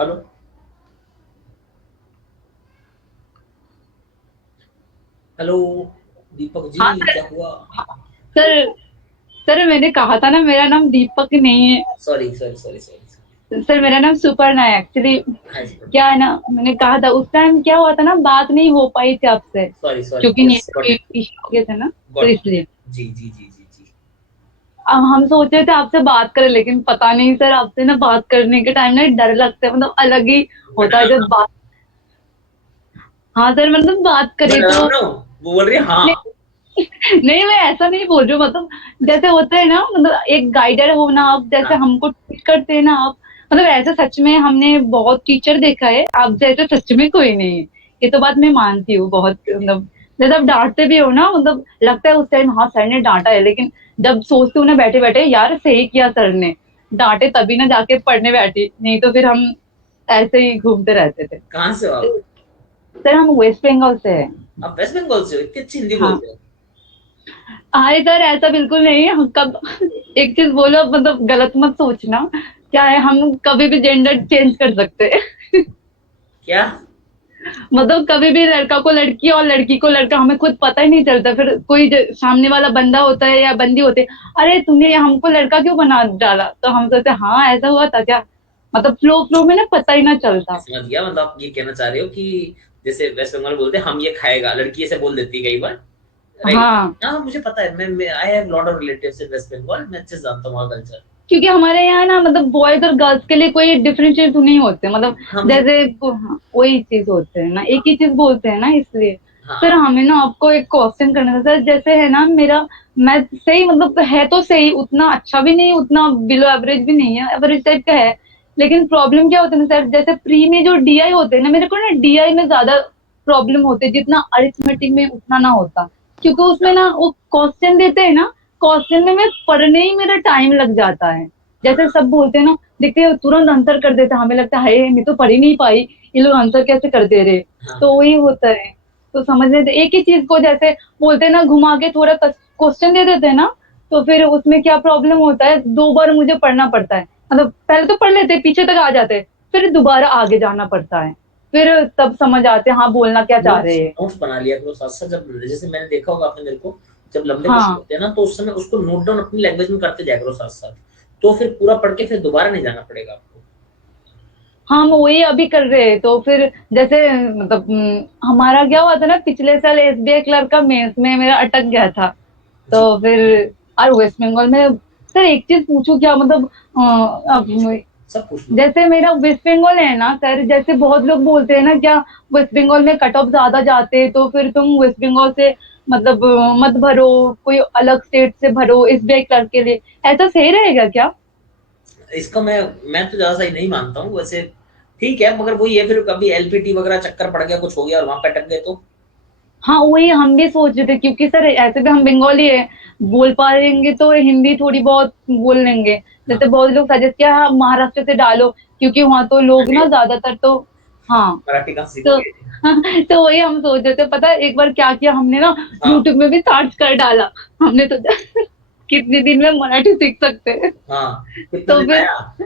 Hello. Hello. Deepak ji, हाँ sir. क्या हुआ? हाँ, सर। सर मैंने कहा था ना मेरा नाम दीपक नहीं है। Sorry sorry sorry sorry sorry. Sir मेरा नाम सुपर्णा है एक्चुअली। हाँ जी। क्या है ना, मैंने कहा था उस टाइम क्या हुआ था ना, बात नहीं हो पाई थी आपसे सॉरी सॉरी, क्योंकि yes got it. Network issue हो गए थे ना, तो गॉट इसलिए। इट। जी जी जी जी जी। अब हम सोच रहे थे आपसे बात करें, लेकिन पता नहीं सर, आपसे ना बात करने के टाइम ना डर लगता है, मतलब अलग ही मैं होता डरा है रहा जब हूँ बात। हाँ सर, मतलब बात मैं करें डरा तो। रहा हूँ, वो बोल रही है हाँ। नहीं, नहीं मैं ऐसा नहीं बोल रही हूँ, मतलब अच्छा। जैसे होता है ना, मतलब एक गाइडर हो ना आप, जैसे हाँ। हमको टीच करते हैं ना आप। मतलब ऐसे सच में हमने बहुत टीचर देखा है, आप जैसे सच में कोई नहीं है। ये तो बात मैं मानती हूँ बहुत, मतलब जैसे आप डांटते भी हो ना, मतलब लगता है उस टाइम हाँ सर ने डांटा है, लेकिन जब सोचते हो ना बैठे बैठे, यार सही किया सर ने, डांटे तभी ना जाके पढ़ने बैठी, नहीं तो फिर हम ऐसे ही घूमते रहते थे। कहाँ से हो आप? सर हम वेस्ट बंगाल से हैं। आप वेस्ट बंगाल से हो? इतनी अच्छी हिंदी हाँ। बोलते हो। अरे सर ऐसा बिल्कुल नहीं है, हम कब एक चीज बोलो, मतलब गलत मत सोचना। क्या है, हम कभी भी जेंडर चेंज कर सकते हैं। क्या? मतलब कभी भी लड़का को लड़की और लड़की को लड़का, हमें खुद पता ही नहीं चलता, फिर कोई सामने वाला बंदा होता है या बंदी होती है, अरे तुमने हमको लड़का क्यों बना डाला, तो हम सोचते हैं, हाँ ऐसा हुआ था क्या। मतलब फ्लो फ्लो में ना पता ही ना मैं चलता। समझ गया, मतलब आप ये कहना चाह रहे हो कि जैसे वेस्ट बंगाल बोलते हैं हम ये खाएगा, लड़की ऐसे बोल देती है कई बार। राइट। हाँ, हाँ मुझे पता है, मैं I have lot of relatives in West Bengal, मैं अच्छे से जानता हूँ वहाँ कल्चर। क्योंकि हमारे यहाँ ना, मतलब बॉयज और गर्ल्स के लिए कोई डिफरेंशिएट नहीं होते, मतलब हाँ मुझे। जैसे हाँ, वही चीज होते हैं ना, एक ही चीज बोलते हैं ना, इसलिए। सर हाँ। हमें ना आपको एक क्वेश्चन करना था सर, जैसे है ना मेरा, मैं सही मतलब है तो सही, उतना अच्छा भी नहीं, उतना बिलो एवरेज भी नहीं है, एवरेज टाइप का है। लेकिन प्रॉब्लम क्या होता है ना सर, जैसे प्री में जो डीआई होते हैं ना, मेरे को ना डीआई में ज्यादा प्रॉब्लम होते है, जितना अरिथमेटिक में उतना ना होता। क्योंकि उसमें अच्छा। ना वो क्वेश्चन देते हैं ना, क्वेश्चन में मैं पढ़ने ही मेरा टाइम लग जाता है। जैसे हाँ सब बोलते हैं ना, देखते हैं तुरंत आंसर कर देते हैं, हमें लगता है मैं तो पढ़ ही नहीं पाई, ये लोग आंसर कैसे कर दे रहे। हाँ। तो वही होता है। तो समझने से एक ही चीज को जैसे बोलते हैं ना, घुमा के थोड़ा क्वेश्चन दे देते हैं ना, तो फिर उसमें क्या प्रॉब्लम होता है, दो बार मुझे पढ़ना पड़ता है। मतलब पहले तो पढ़ लेते, पीछे तक आ जाते, फिर दोबारा आगे जाना पड़ता है, फिर तब समझ आते हैं हाँ बोलना क्या चाह नोट्स रहे हैं। नोट्स बना लिया करो साथ साथ, जब जैसे मैंने देखा होगा आपने मेरे को, जब लंबे क्वेश्चन हाँ। होते हैं ना तो उस समय उसको नोट डाउन अपनी लैंग्वेज में करते जाया करो साथ साथ। तो फिर पूरा पढ़ के फिर दोबारा नहीं जाना पड़ेगा आपको। हम वही अभी कर रहे हैं, तो फिर जैसे मतलब हमारा क्या हुआ था ना, पिछले साल एसबीआई क्लर्क का मेंस में मेरा अटक गया था। तो जी। फिर और वेस्ट बंगाल में, सर एक चीज पूछूं क्या, मतलब सब अब पूछ लो। सब पूछ लो। जैसे मेरा वेस्ट बंगाल है ना सर, जैसे बहुत लोग बोलते हैं ना, क्या वेस्ट बंगाल में कट ऑफ ज्यादा जाते हैं, तो फिर तुम वेस्ट बंगाल से मतलब मत भरो, कोई अलग स्टेट से भरो एसबीआई क्लर्क के लिए, ऐसा सही रहेगा क्या। इसका मैं तो ज्यादा सही नहीं मानता हूँ वैसे। ठीक है, मगर वही है, फिर कभी एलपीटी वगैरह चक्कर पड़ गया, कुछ हो गया और वहां पे अटक गए तो। हाँ वही हम भी सोच रहे थे, क्योंकि सर ऐसे भी हम बंगाली है, बोल पाएंगे तो हिंदी थोड़ी बहुत बोल लेंगे। हाँ। जैसे बहुत लोग सजेस्ट किया हाँ, महाराष्ट्र से डालो, क्योंकि वहां तो लोग अरे, ना ज्यादातर तो। हाँ। मराठी कहाँ तो सीखोगे? तो वही हम सोच रहे थे, पता है एक बार क्या किया हमने ना, हाँ। यूट्यूब में भी सर्च कर डाला। हमने सोचा कितने दिन में मराठी सीख सकते हैं। हाँ। कितना तो दिन फिर आया?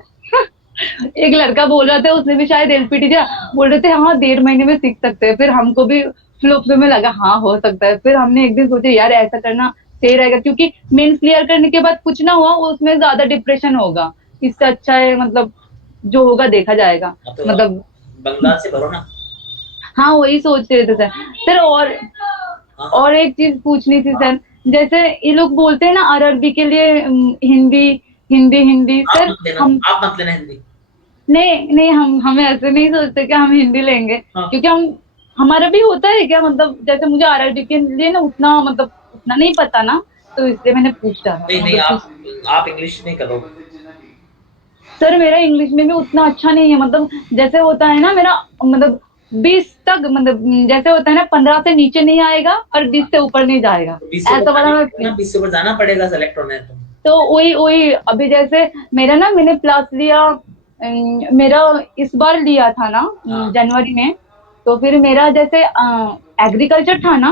एक लड़का बोल रहा था, उसने भी शायद एलपीटी दिया, बोल रहे थे हाँ 1.5 महीने में सीख सकते हैं, फिर हमको भी फ्लो फ्लो में लगा हाँ हो सकता है, फिर हमने एक दिन सोचे यार ऐसा करना सही रहेगा, क्योंकि मेंस क्लियर करने के बाद कुछ ना हुआ उसमें ज्यादा डिप्रेशन होगा, इससे अच्छा है मतलब जो होगा देखा जाएगा। हाँ तो आप मतलब बंगाल से भरो ना। हाँ वही सोच रहे थे सर। सर हाँ हाँ। और एक चीज पूछनी थी हाँ। सर, जैसे ये लोग बोलते हैं ना आरआरबी के लिए हिंदी, हिंदी हिंदी आप सर। मत लेना, हम आप मत लेना हिंदी। नहीं नहीं, हम ऐसे नहीं सोचते कि हम हिंदी लेंगे, हाँ। क्योंकि हम हमारा भी होता है क्या, मतलब जैसे मुझे आरआरबी के लिए ना उतना मतलब उतना नहीं पता ना, तो इसलिए मैंने पूछा नहीं नहीं, मतलब कुछ। आप इंग्लिश में करो। सर मेरा इंग्लिश में भी उतना अच्छा नहीं है, मतलब जैसे होता है ना मेरा, मतलब 20 तक, मतलब जैसे होता है ना 15 से नीचे नहीं आएगा और 20 से ऊपर नहीं जाएगा, तो 20 से ऊपर ऐसा जाना वाला मैं। पड़ेगा ना, 20 से ऊपर जाना पड़ेगा सेलेक्ट होना है तो। तो वही वही अभी जैसे मेरा ना, मैंने क्लास लिया मेरा इस बार लिया था ना हाँ। जनवरी में, तो फिर मेरा जैसे एग्रीकल्चर था ना,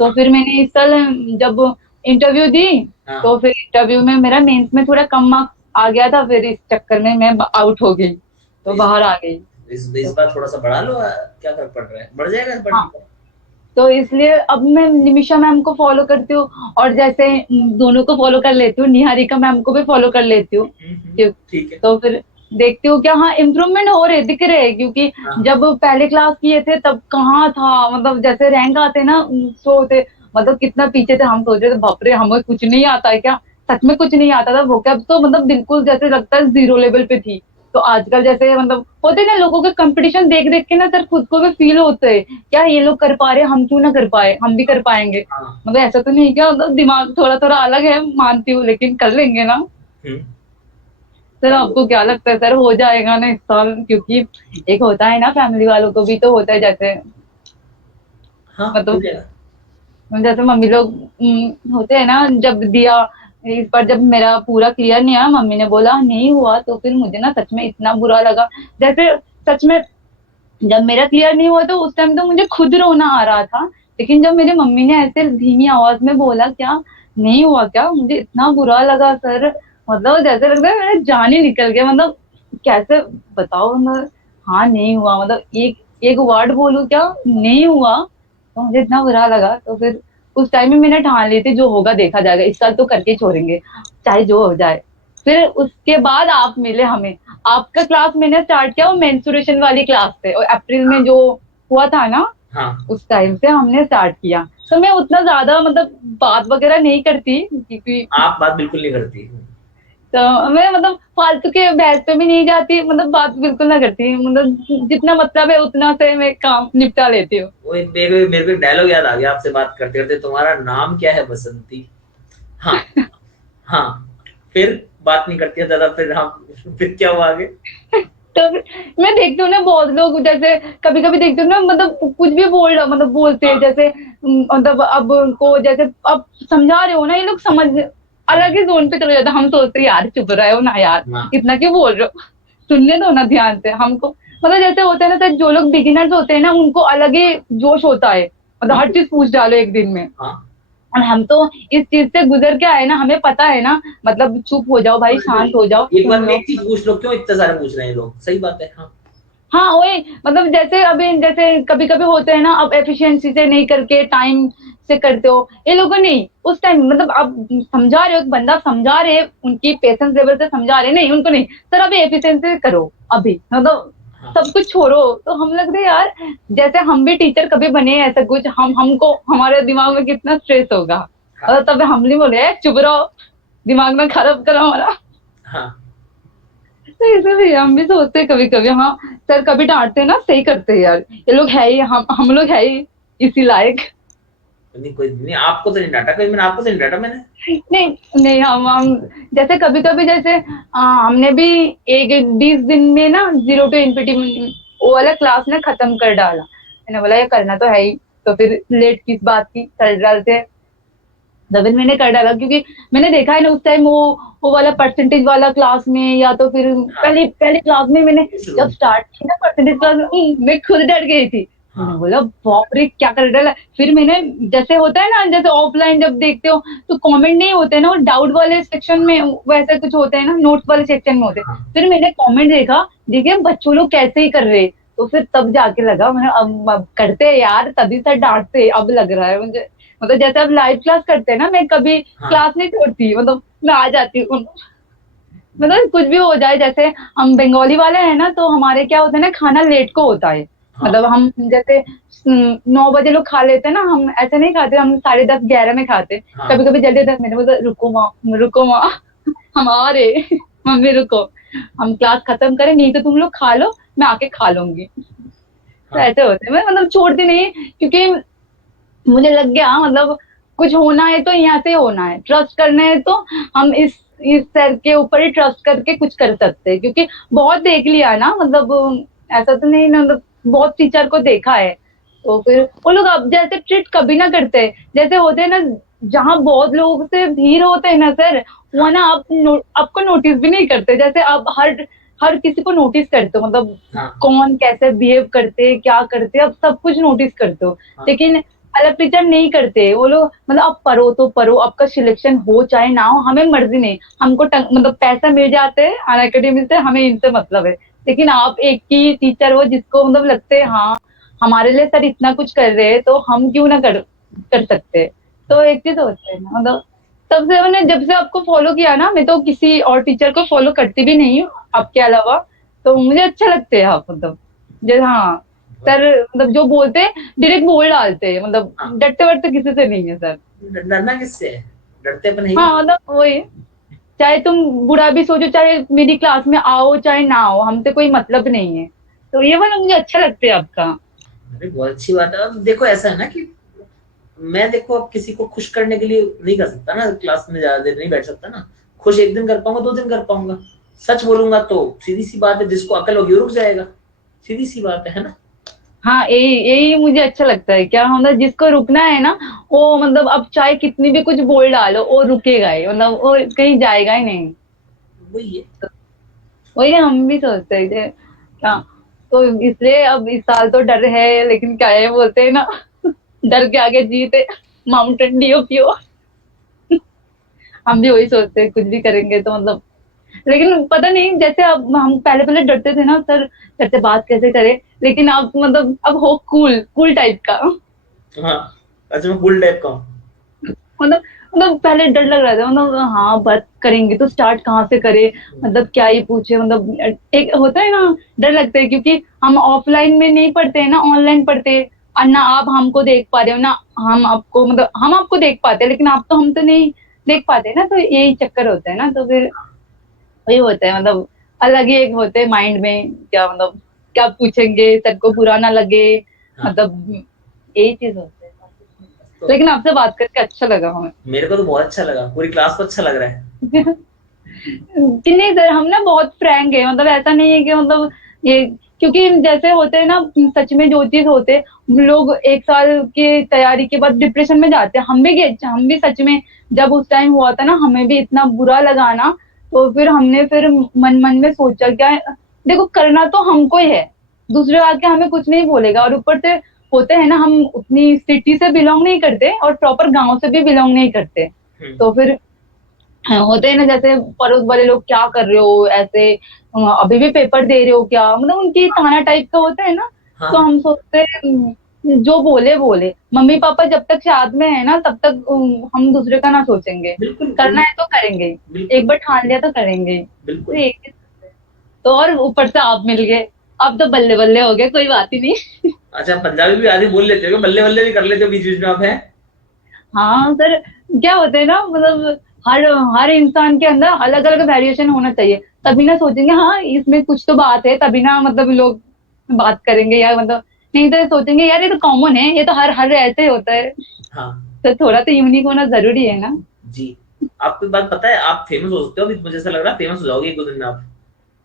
तो हाँ। फिर मैंने इस साल जब इंटरव्यू दी, हाँ। तो फिर इंटरव्यू में मेरा मेंस में थोड़ा कम मार्क्स आ गया था, फिर इस चक्कर में मैं आउट हो गई, तो तो बाहर आ गई। इस बार थोड़ा सा बढ़ा लो, क्या फर्क पड़ रहा है, बढ़ जाएगा हाँ, बढ़ने का। तो इसलिए अब मैं निमिषा मैम को फॉलो करती हूँ, और जैसे दोनों को फॉलो कर लेती हूँ, निहारिका मैम को भी फॉलो कर लेती हूँ। ठीक है। तो फिर देखती हूँ क्या, हाँ इम्प्रूवमेंट हो रहे दिख रहे हैं, क्योंकि हाँ जब पहले क्लास किए थे तब कहाँ था, मतलब जैसे रैंक आते ना सो थे, मतलब कितना पीछे थे, हम सोच रहे थे बाप रे हमें कुछ नहीं आता है क्या, सच में कुछ नहीं आता था, वोकैब तो मतलब बिल्कुल जैसे लगता है जीरो लेवल पे थी। तो आजकल जैसे मतलब होते ना लोगों के कंपटीशन देख देख के ना सर खुद को भी फील होते है, क्या ये लोग कर पा रहे हैं, हम क्यों ना कर पाए, हम भी कर पाएंगे। हाँ। मतलब ऐसा तो नहीं, क्या मतलब दिमाग थोड़ा थोड़ा अलग है मानती हूँ, लेकिन कर लेंगे ना। हम्म। सर आपको क्या लगता है सर, हो जाएगा ना इस साल, क्योंकि एक होता है ना फैमिली वालों को भी तो होता है, जैसे हाँ हो मतलब जाएगा। जैसे मम्मी लोग होते हैं ना, जब दिया इस बार जब मेरा पूरा क्लियर नहीं आया, मम्मी ने बोला नहीं हुआ, तो फिर मुझे ना सच में इतना बुरा लगा, जैसे सच में जब मेरा क्लियर नहीं हुआ तो उस टाइम तो मुझे खुद रोना आ रहा था, लेकिन जब मेरी मम्मी ने ऐसे धीमी आवाज में बोला क्या नहीं हुआ क्या, मुझे इतना बुरा लगा सर, मतलब जैसे लगता है मेरा जान ही निकल गया, मतलब कैसे बताओ, मतलब हाँ नहीं हुआ, मतलब एक एक वर्ड बोलूं क्या, नहीं हुआ, तो मुझे इतना बुरा लगा, तो फिर उस टाइम में मैंने ठान ली थी जो होगा देखा जाएगा, इस साल तो करके ही छोड़ेंगे चाहे जो हो जाए। फिर उसके बाद आप मिले हमें, आपका क्लास मैंने स्टार्ट किया वो मेंस्ट्रुएशन वाली क्लास से, और अप्रैल में जो हुआ था ना, हाँ उस टाइम से हमने स्टार्ट किया। तो मैं उतना ज्यादा मतलब बात वगैरह नहीं करती, क्योंकि आप बात बिल्कुल नहीं करती। तो मैं मतलब फालतू के बहस पे भी नहीं जाती, मतलब बात बिल्कुल ना करती, मतलब जितना मतलब है उतना से मैं काम निपटा लेती हूँ। वो मेरे को एक डायलॉग याद आ गया आपसे बात करते करते, तुम्हारा नाम क्या है बसंती। हाँ। हाँ। फिर बात नहीं करती है ज्यादा, फिर हम फिर क्या हुआ आगे। तो मैं देखती हूँ ना बहुत लोग जैसे कभी कभी देखती हूँ ना, मतलब कुछ भी बोल रहा मतलब बोलते हैं, हाँ जैसे मतलब अब उनको जैसे अब समझा रहे हो ना, ये लोग समझ अलग ही जोन पे चले जाते हैं, हम सोचते हैं यार चुप रहे हो ना यार, हाँ इतना क्यों बोल रहे हो, सुनने दो ना ध्यान से हमको, मतलब जैसे होता है ना सर, जो लोग बिगिनर्स होते हैं ना उनको अलग ही जोश होता है, मतलब हर बिल्कुल। चीज पूछ डालो एक दिन में, हाँ और हम तो इस चीज से गुजर के आए ना, हमें पता है ना, मतलब चुप हो जाओ भाई, शांत हो जाओ, एक बार सुन में लो। एक चीज पूछ लो, क्यों इतने सारे पूछ रहे हैं लोग, सही बात है। हाँ हाँ वही, मतलब जैसे अभी जैसे कभी कभी होते हैं ना, अब एफिशिएंसी से नहीं करके टाइम से करते हो, ये लोगों नहीं उस टाइम, मतलब आप समझा रहे हो, एक बंदा समझा रहे हैं, उनकी पेशेंस लेवल से समझा रहे हैं, नहीं उनको नहीं, सर अभी एफिशिएंसी से करो, अभी मतलब हाँ सब कुछ छोड़ो, तो हम लगते हैं यार जैसे हम भी टीचर कभी बने हैं, ऐसा कुछ हम हमको हमारे दिमाग में कितना स्ट्रेस होगा, हाँ और तब हम नहीं बोले चुप रहो, दिमाग में खराब करो हमारा। हाँ। तो इसीलिए हम भी सोचते हैं कभी कभी, हाँ सर कभी डांटते हैं ना, सही करते हैं यार, ये लोग है ही, हम लोग है ही इसी लायक। नहीं कोई नहीं, आपको तो नहीं डांटा कभी मैंने, आपको तो नहीं डांटा मैंने। नहीं नहीं, हम जैसे कभी कभी जैसे हमने भी एक 20 दिन में ना जीरो टू इन्फिनिटी वो वाला क्लास ने खत्म कर डाला, मैंने बोला ये करना तो है ही, तो फिर लेट किस बात की, कर डालते हैं। तो फिर मैंने कर डाला, क्योंकि मैंने देखा है ना उस टाइम वो वाला परसेंटेज वाला क्लास में, या तो फिर हाँ पहले पहले क्लास में मैंने शुरू जब में। स्टार्ट की ना परसेंटेज क्लास में, मैं खुद डर गई थी, मैंने हाँ बोला बाप रे क्या कर डाला, फिर मैंने जैसे होता है ना, जैसे ऑफलाइन जब देखते हो तो कमेंट नहीं होते ना, वो डाउट वाले सेक्शन में वैसे कुछ होते हैं ना, नोट्स वाले सेक्शन में होते हैं, हाँ फिर मैंने कमेंट देखा, देखिए बच्चों लोग कैसे ही कर रहे, तो फिर तब जाके लगा मैंने अब करते हैं यार, तभी सर डांटते, अब लग रहा है मुझे, मतलब जैसे अब लाइव क्लास करते हैं ना, मैं कभी हाँ क्लास नहीं छोड़ती, मतलब मैं आ जाती हूँ, मतलब कुछ भी हो जाए, जैसे हम बंगाली वाले हैं ना, तो हमारे क्या होता है ना, खाना लेट को होता है, हाँ मतलब हम जैसे 9 बजे लोग खा लेते हैं ना, हम ऐसे नहीं खाते, हम 10:30 11 में खाते, हाँ कभी कभी जल्दी 10 मिनट बोलते रुको माँ हम आ रहे मम्मी रुको, हम क्लास खत्म करें, नहीं तो तुम लोग खा लो, मैं आके खा लूंगी, तो हाँ ऐसे होते हैं, मैं मतलब छोड़ती नहीं, क्योंकि मुझे लग गया मतलब कुछ होना है तो यहाँ से होना है, ट्रस्ट करना है तो हम इस सर के ऊपर ही ट्रस्ट करके कुछ कर सकते हैं, क्योंकि बहुत देख लिया ना, मतलब ऐसा तो नहीं ना, मतलब बहुत टीचर को देखा है, तो फिर वो लोग अब जैसे ट्रीट कभी ना करते, जैसे होते हैं ना, जहाँ बहुत लोग से भीड़ होते हैं ना सर, वो हाँ ना आपको नोटिस भी नहीं करते, जैसे आप हर हर किसी को नोटिस करते हो, मतलब हाँ कौन कैसे बिहेव करते क्या करते, अब सब कुछ नोटिस करते हो, हाँ लेकिन अलग टीचर नहीं करते, वो लोग मतलब अब पढ़ो तो पढ़ो, आपका सिलेक्शन हो चाहे ना हो, हमें मर्जी नहीं, हमको मतलब पैसा मिल जाते हैं अन अकेडमी से, हमें इनसे मतलब है, लेकिन आप एक ही टीचर हो जिसको मतलब लगते है हाँ हमारे लिए सर इतना कुछ कर रहे हैं तो हम क्यों ना कर कर सकते। तो एक चीज होता है ना मतलब तब से मैंने जब से आपको फॉलो किया ना मैं तो किसी और टीचर को फॉलो करती भी नहीं हूँ आपके अलावा। तो मुझे अच्छे लगते हैं आप मतलब जो हाँ बहुत। सर मतलब जो बोलते हैं डायरेक्ट बोल डालते हैं मतलब हाँ, डरते वरते किसी से नहीं है सर। डरना किससे है, डरते अपन है ही हाँ नहीं। मतलब वही चाहे तुम बुरा भी सोचो चाहे मेरी क्लास में आओ चाहे ना आओ हमसे कोई मतलब नहीं है। तो ये वाला मुझे अच्छा लगता है आपका। अरे बहुत अच्छी बात है। अब देखो ऐसा है ना कि मैं देखो अब किसी को खुश करने के लिए नहीं कर सकता ना, क्लास में ज्यादा देर नहीं बैठ सकता ना। खुश एक दिन कर पाऊंगा, 2 दिन कर पाऊंगा। सच बोलूंगा तो सीधी सी बात है, जिसको अकल होगी वो रुक जाएगा। सीधी सी बात है ना। हाँ यही यही मुझे अच्छा लगता है क्या मतलब जिसको रुकना है ना वो मतलब अब चाहे कितनी भी कुछ बोल डालो वो रुकेगा ही मतलब वो कहीं जाएगा ही नहीं। वही है। वही हम भी सोचते हैं क्या तो इसलिए अब इस साल तो डर है लेकिन क्या है बोलते हैं ना डर के आगे जीत है माउंटेन ड्यू पियो। हम भी वही सोचते हैं कुछ भी करेंगे तो मतलब लेकिन पता नहीं जैसे अब हम पहले पहले डरते थे ना सर सर से बात कैसे करें लेकिन अब मतलब अब हो कूल कूल टाइप का हाँ, अच्छा मैं बुल टाइप का हूँ। मतलब मतलब पहले डर लग रहा था मतलब हाँ बात करेंगे तो स्टार्ट कहाँ से करें मतलब क्या ही पूछे मतलब एक होता है ना डर लगता है क्योंकि हम ऑफलाइन में नहीं पढ़ते हैं ना ऑनलाइन पढ़ते हैं और ना आप हमको देख पा रहे हो ना हम आपको मतलब हम आपको देख पाते हैं लेकिन आप तो हम तो नहीं देख पाते ना तो यही चक्कर होता है ना तो फिर वही होता है मतलब अलग ही एक होते हैं माइंड में क्या मतलब क्या पूछेंगे सबको बुरा ना लगे हाँ, मतलब यही चीज होता है। तो लेकिन आपसे बात करके अच्छा लगा हमें। मेरे को तो बहुत अच्छा लगा, पूरी क्लास को अच्छा लग रहा है। कि नहीं सर हम ना बहुत फ्रैंक है मतलब ऐसा नहीं है कि मतलब ये क्योंकि जैसे होते हैं ना सच में जो चीज होते हैं लोग एक साल की तैयारी के बाद डिप्रेशन में जाते हैं हम भी गए हम भी सच में जब उस टाइम हुआ था ना हमें भी इतना बुरा लगा ना तो फिर हमने फिर मन मन में सोचा क्या देखो करना तो हमको ही है दूसरे आके हमें कुछ नहीं बोलेगा और ऊपर से होते हैं ना हम उतनी सिटी से बिलोंग नहीं करते और प्रॉपर गांव से भी बिलोंग नहीं करते। हम्म। तो फिर हाँ, होते हैं ना जैसे पड़ोस वाले लोग क्या कर रहे हो ऐसे अभी भी पेपर दे रहे हो क्या मतलब उनकी ताना टाइप का होता है ना। तो हाँ, हम सोचते हैं जो बोले बोले मम्मी पापा जब तक साथ में है ना तब तक हम दूसरे का ना सोचेंगे बिल्कुल करना है तो करेंगे ही। एक बिल्कुल बार ठान लिया तो करेंगे ही। तो बिल्कुल। एक ही सोचते हैं। तो और ऊपर से आप मिल गए अब तो बल्ले बल्ले हो गए कोई बात ही नहीं। अच्छा, पंजाबी भी आधी बोल लेते हो, बल्ले बल्ले भी कर लेते हो बीच बीच में आप है। हाँ सर क्या होता है ना मतलब हर हर इंसान के अंदर अलग अलग वेरिएशन होना चाहिए तभी ना सोचेंगे हाँ इसमें कुछ तो बात है तभी ना मतलब लोग बात करेंगे या मतलब नहीं तो सोचेंगे यार ये तो कॉमन है ये तो हर हर ऐसे ही होता है। हाँ तो थोड़ा तो यूनिक होना जरूरी है ना। जी। आपको एक बात पता है, आप फेमस हो सकते हो, अभी मुझे ऐसा लग रहा है फेमस हो जाओगे 1-2 दिन में आप।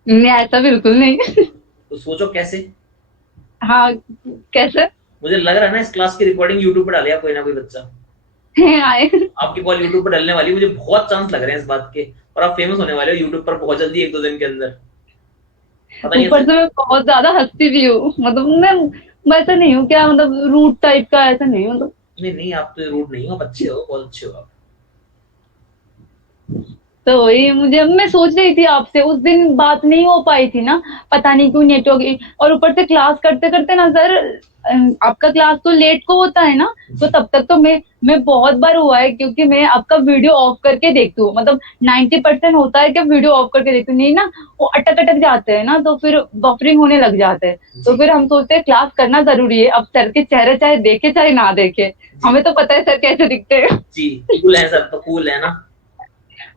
नहीं ऐसा बिल्कुल नहीं। तो सोचो कैसे। हाँ कैसे मुझे लग रहा है ना इस क्लास की रिकॉर्डिंग यूट्यूब पर डालेगा कोई ना कोई बच्चा। आए आपकी कॉल यूट्यूब पर डलने वाली है, मुझे बहुत चांस लग रहे हैं इस बात के। और आप फेमस होने वाले हो यूट्यूब पर बहुत जल्दी, 1-2 दिन के अंदर। पता नहीं ऊपर ऐसा। से मैं बहुत ज्यादा हंसती भी हूँ मतलब मैं ऐसा नहीं हूँ क्या मतलब रूट टाइप का ऐसा नहीं मतलब। नहीं नहीं, आप तो रूड नहीं हो, आप अच्छे हो, बहुत अच्छे हो आप। तो वही मुझे मैं सोच रही थी आपसे उस दिन बात नहीं हो पाई थी ना पता नहीं क्यों नेटवर्क और ऊपर से क्लास करते करते ना सर आपका क्लास तो लेट को होता है ना तो जी तब तक तो मैं बहुत बार हुआ है क्योंकि मैं आपका वीडियो ऑफ करके देखती हूँ मतलब 90% होता है कि वीडियो ऑफ करके देखती हूँ नहीं ना वो अटक अटक जाते हैं ना तो फिर बफरिंग होने लग जाते हैं। तो जी फिर हम सोचते हैं क्लास करना जरूरी है अब सर के चेहरे चाहे देखे चाहे ना देखे जी हमें तो पता है सर कैसे दिखते हैं। जी। कूल है सर, तो कूल है ना।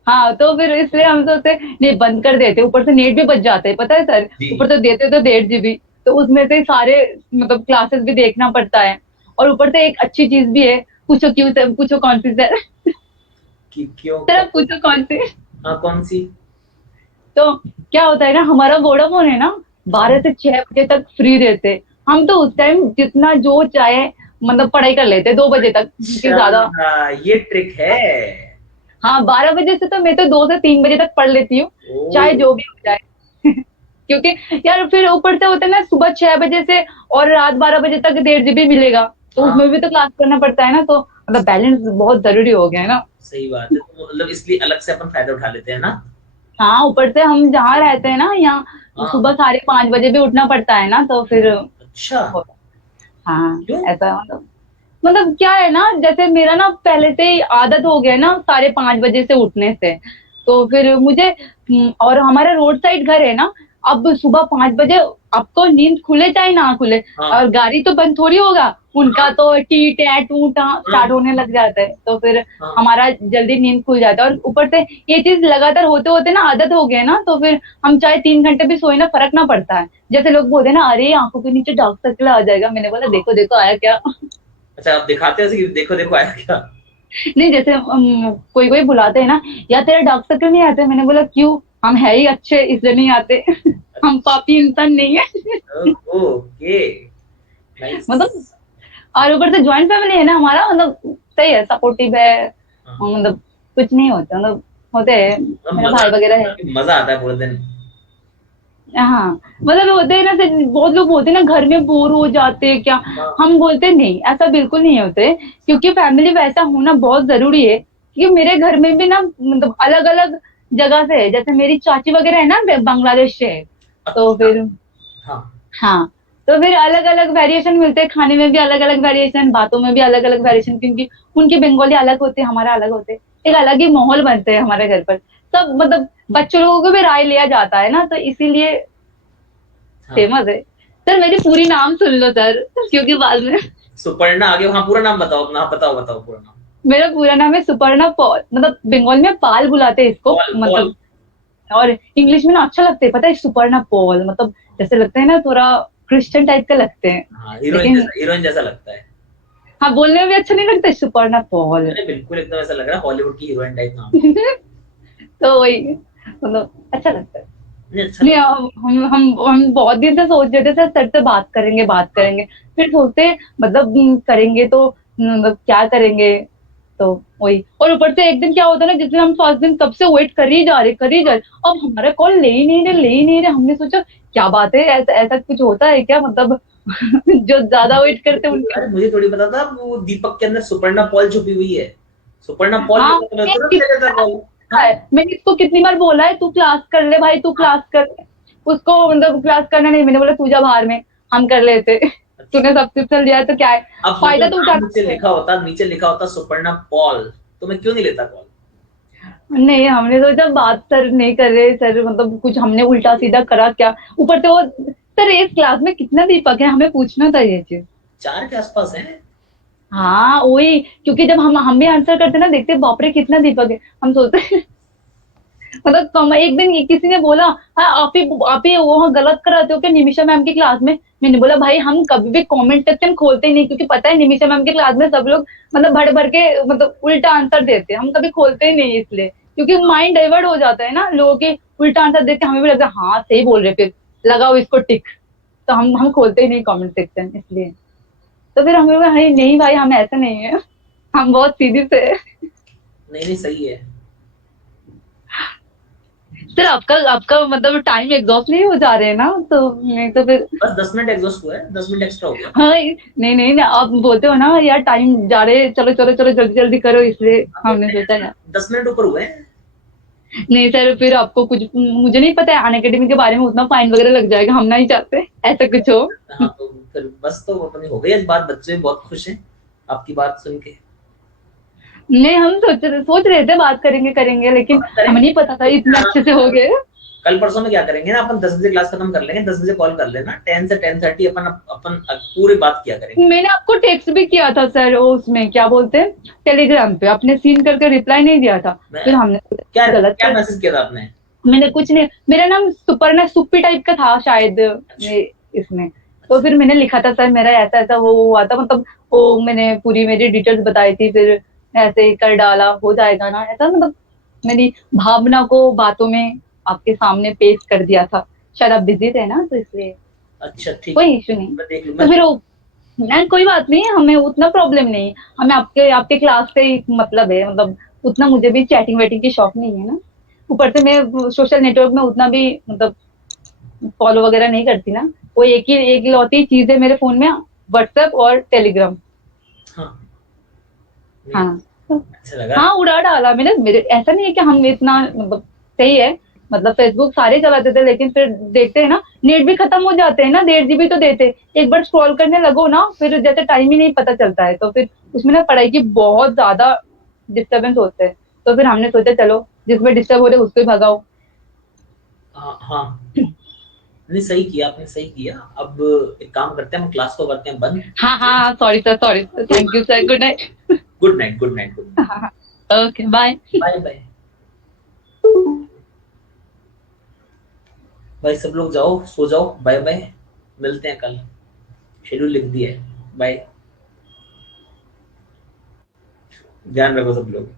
हाँ तो फिर इसलिए हम सोचते नहीं बंद कर देते ऊपर से नेट भी बच जाते हैं पता है सर जी ऊपर से देते तो 1.5 GB तो उसमें से सारे मतलब क्लासेस भी देखना पड़ता है। और ऊपर से एक अच्छी चीज भी है पूछो क्यों सर पूछो कौन सी सर। कि क्यों सर क्या। आप पूछो कौन सी। हाँ, कौन सी। तो क्या होता है ना हमारा वोडाफोन है ना हाँ, 12 से 6 बजे तक फ्री रहते हम तो उस टाइम जितना जो चाहे मतलब पढ़ाई कर लेते 2 बजे तक क्योंकि ज्यादा। अच्छा ये ट्रिक है। हाँ 12 बजे से तो मैं तो 2 से 3 बजे तक पढ़ लेती हूँ चाहे ओ। जो भी हो जाए। क्योंकि यार फिर ऊपर से होता है ना सुबह 6 बजे से और रात 12 बजे तक 1.5 GB मिलेगा तो हाँ, उसमें भी तो क्लास करना पड़ता है ना तो मतलब बैलेंस बहुत जरूरी हो गया है ना। सही बात है, तो मतलब इसलिए अलग से अपन फायदा उठा लेते हैं ना। हाँ ऊपर से हम जहाँ रहते हैं ना यहाँ तो हाँ। सुबह 5:30 बजे भी उठना पड़ता है ना, तो फिर अच्छा। हाँ, क्यों? ऐसा मतलब क्या है ना, जैसे मेरा ना पहले से ही आदत हो गया ना 5:30 बजे से उठने से, तो फिर मुझे और हमारा रोड साइड घर है ना, अब सुबह 5 बजे आपको नींद खुले चाहे ना खुले, हाँ और गाड़ी तो बंद थोड़ी होगा, उनका हाँ तो टी टै टू टा हाँ स्टार्ट होने लग जाता है, तो फिर हाँ। हमारा जल्दी नींद खुल जाता है, और ऊपर से ये चीज लगातार होते होते ना आदत हो गया ना, तो फिर हम चाहे 3 घंटे भी सोए ना फर्क ना पड़ता है। जैसे लोग बोलते हैं ना, अरे आंखों के नीचे डार्क सर्कल आ जाएगा, मैंने बोला हाँ। देखो देखो आया क्या। अच्छा, आप दिखाते हैं ऐसे कि देखो देखो आया क्या? नहीं, जैसे कोई कोई बुलाते हैं ना, या तेरा डार्क सर्कल नहीं आते, मैंने बोला क्यों, हम है ही अच्छे इसलिए नहीं आते। हम अच्छा। पापी इंसान नहीं है। ओके। नाइस। मतलब, और ऊपर से ज्वाइंट फैमिली है ना हमारा, मतलब सही है, सपोर्टिव है, हाँ, मतलब कुछ नहीं होता, मतलब होते हैं, मतलब मेरा मजा भाई वगैरह है। मजा आता है पूरे दिन। हाँ, मतलब होते हैं ना, बहुत लोग बोलते हैं ना घर में बोर हो जाते हैं क्या, हाँ। हम बोलते हैं, नहीं ऐसा बिल्कुल नहीं होते, क्योंकि फैमिली वैसा होना बहुत जरूरी है, क्योंकि मेरे घर में भी ना मतलब अलग अलग जगह से है, जैसे मेरी चाची वगैरह है ना बांग्लादेश से है, तो अच्छा। फिर हाँ। हाँ, तो फिर अलग अलग वेरिएशन मिलते हैं, खाने में भी अलग अलग वेरिएशन, बातों में भी अलग अलग वेरिएशन, क्योंकि उनके बंगाली अलग होते हैं, हमारा अलग होते हैं, एक हाँ। अलग ही माहौल बनते हैं हमारे घर पर, सब मतलब बच्चों लोगों को भी राय लिया जाता है ना, तो इसीलिए हाँ। फेमस है। सर मेरी पूरी नाम सुन लो सर, क्योंकि बाद में सुपर्णा आगे, हाँ पूरा नाम बताओ अपना, बताओ बताओ पूरा नाम। मेरा पूरा नाम है सुपर्णा पॉल, मतलब बंगाल में पाल बुलाते हैं इसको, पॉल, पॉल। मतलब और इंग्लिश में ना अच्छा लगता है, पता है, सुपर्णा पॉल, मतलब जैसे लगता है ना थोड़ा क्रिश्चियन टाइप का लगते हैं, हाँ, हीरोइन लेकिन जैसा, हीरोइन जैसा लगता है। हाँ बोलने में भी अच्छा नहीं लगता है सुपर्णा पॉल। अरे बिल्कुल एकदम ऐसा लग रहा है हॉलीवुड की हीरोइन टाइप नाम है। तो वही मतलब अच्छा लगता है। नहीं, अच्छा नहीं, लग। हम बहुत दिन से सोच रहे थे सर, सर से बात करेंगे बात हाँ। करेंगे, फिर सोचते मतलब करेंगे तो मतलब क्या करेंगे, तो वही, और ऊपर से एक दिन क्या होता है ना, जिस दिन हम फर्स्ट दिन कब से वेट कर ही जा रहे, अब हमारा कॉल ले ही नहीं रहे, हमने सोचा क्या बात है, ऐसा ऐसा कुछ होता है क्या, मतलब जो ज्यादा वेट करते हैं उनके। अरे मुझे थोड़ी पता था वो दीपक के अंदर सुपर्णा पॉल छुपी हुई है। सुपर्णा पॉल हाँ, के तो मैं तुरंत ले लेता कॉल। हाँ। मैंने इसको कितनी बार बोला है, तू क्लास कर ले भाई, तू हाँ। क्लास कर ले, उसको मतलब क्लास करना नहीं, मैंने बोला तू जा बाहर में, हम कर लेते। अच्छा। तूने सब्सक्रिप्शन लिया है तो क्या है, अब सोचो फायदा तो नाम नीचे उठाना है। लिखा होता, नीचे लिखा होता सुपर्णा पॉल, तो मैं क्यों नहीं लेता कॉल? नहीं, हमने सोचा बात सर नहीं कर रहे, सर मतलब कुछ हमने उल्टा सीधा करा क्या, ऊपर से वो सर इस क्लास में कितना दीपक है, हमें पूछना था ये चीज। 4 के आसपास है। हाँ वही, क्योंकि जब हम भी आंसर करते ना, देखते बाप रे कितना दीपक है, हम सोचते मतलब एक दिन किसी ने बोला, हाँ आप ही वो गलत कराते हो क्या निमिषा मैम की क्लास में, मैंने बोला भाई हम कभी भी कमेंट सेक्शन खोलते ही नहीं, क्योंकि पता है निमिषा मैम की क्लास में सब लोग मतलब भर भर के मतलब उल्टा आंसर देते हैं, हम कभी खोलते ही नहीं इसलिए, क्योंकि माइंड डाइवर्ट हो जाता है ना लोगों के, उल्टा आंसर देख के हमें भी लगता है हाँ सही बोल रहे, फिर लगाओ इसको टिक, तो हम खोलते ही नहीं कमेंट सेक्शन इसलिए, तो फिर हमें बोला, नहीं भाई हम ऐसा नहीं है, हम बहुत सीधे से हैं। नहीं नहीं, सही है। सर आपका मतलब टाइम एग्जॉस्ट नहीं हो जा रहे हैं ना, तो नहीं तो फिर बस 10 मिनट एग्जॉस्ट हुआ है, 10 मिनट एक्स्ट्रा हो गया। हाँ, नहीं नहीं नहीं, आप बोलते हो ना यार टाइम जा रहे, चलो चलो चलो जल्दी जल्दी करो, इसलिए हाँ, तो हमने सोचा यार 10 मिनट ऊपर हुए हैं। नहीं सर, फिर आपको कुछ मुझे नहीं पता है अन अकेडमी के बारे में, उतना फाइन वगैरह लग जाएगा, हम नहीं चाहते ऐसा कुछ हो। हाँ, तो फिर बस तो अपनी हो गई आज बात, बच्चे भी बहुत खुश हैं आपकी बात सुन के। नहीं, हम सोच रहे थे बात करेंगे करेंगे, लेकिन अपन हमें नहीं करेंगे। पता था इतने अच्छे से हो गए। कल परसों में क्या करेंगे ना, अपन 10 बजे क्लास खत्म कर लेंगे, 10 बजे कॉल कर लेना, 10 से 10:30 अपन अपन पूरी बात किया करेंगे। मैंने आपको टेक्स्ट भी किया था सर, उसमें क्या बोलते हैं, टेलीग्राम पे आपने सीन करके रिप्लाई नहीं दिया था, मैं फिर हमने क्या गलत क्या कर, मैसेज किया था आपने? मैंने कुछ नहीं, मेरा नाम सुपर्णा सुप्पी टाइप का था शायद अच्छा। इसमें, तो अच्छा। फिर मैंने लिखा था सर मेरा ऐसा ऐसा वो हुआ था, मतलब वो मैंने पूरी मेरी डिटेल्स बताई थी, फिर ऐसे ही कर डाला हो जाएगा ना, ऐसा मतलब मेरी भावना को बातों में आपके सामने पेश कर दिया था, शायद आप बिजी थे ना तो इसलिए, अच्छा ठीक कोई है। इशू नहीं। मैं देख लूँ तो मैं। फिर वो नहीं, कोई बात नहीं, हमें उतना प्रॉब्लम नहीं, हमें आपके आपके क्लास से ही मतलब है, मतलब उतना मुझे भी चैटिंग वेटिंग की शौक नहीं है ना, ऊपर से मैं सोशल नेटवर्क में उतना भी मतलब फॉलो वगैरह नहीं करती ना, वो एक लौती चीज है मेरे फोन में, व्हाट्सएप और टेलीग्राम। हाँ। नहीं, हाँ तो, अच्छा लगा। हाँ उड़ा डाला मैंने, मेरे ऐसा नहीं है कि हम इतना मतलब सही है, मतलब फेसबुक सारे चलाते थे, लेकिन फिर देखते हैं ना नेट भी खत्म हो जाते हैं ना, 1.5 GB तो देते, एक बार स्क्रॉल करने लगो ना फिर जैसे टाइम ही नहीं पता चलता है, तो फिर उसमें ना पढ़ाई की बहुत ज्यादा डिस्टर्बेंस होते हैं। तो फिर हमने सोचा चलो जिसमें डिस्टर्ब हो रहे उसको ही भगाओ। हाँ हाँ, नहीं सही किया आपने, सही किया। अब एक काम करते हैं, हम क्लास को करते हैं बंद। हाँ हाँ, sorry sir, sorry sir, thank you sir, good night. Good night, good night, good night. हाँ हाँ, ओके बाय। Bye bye. भाई सब लोग जाओ, सो जाओ, बाय बाय। मिलते हैं कल, शेड्यूल लिख दिया है। बाय, ध्यान रखो सब लोग।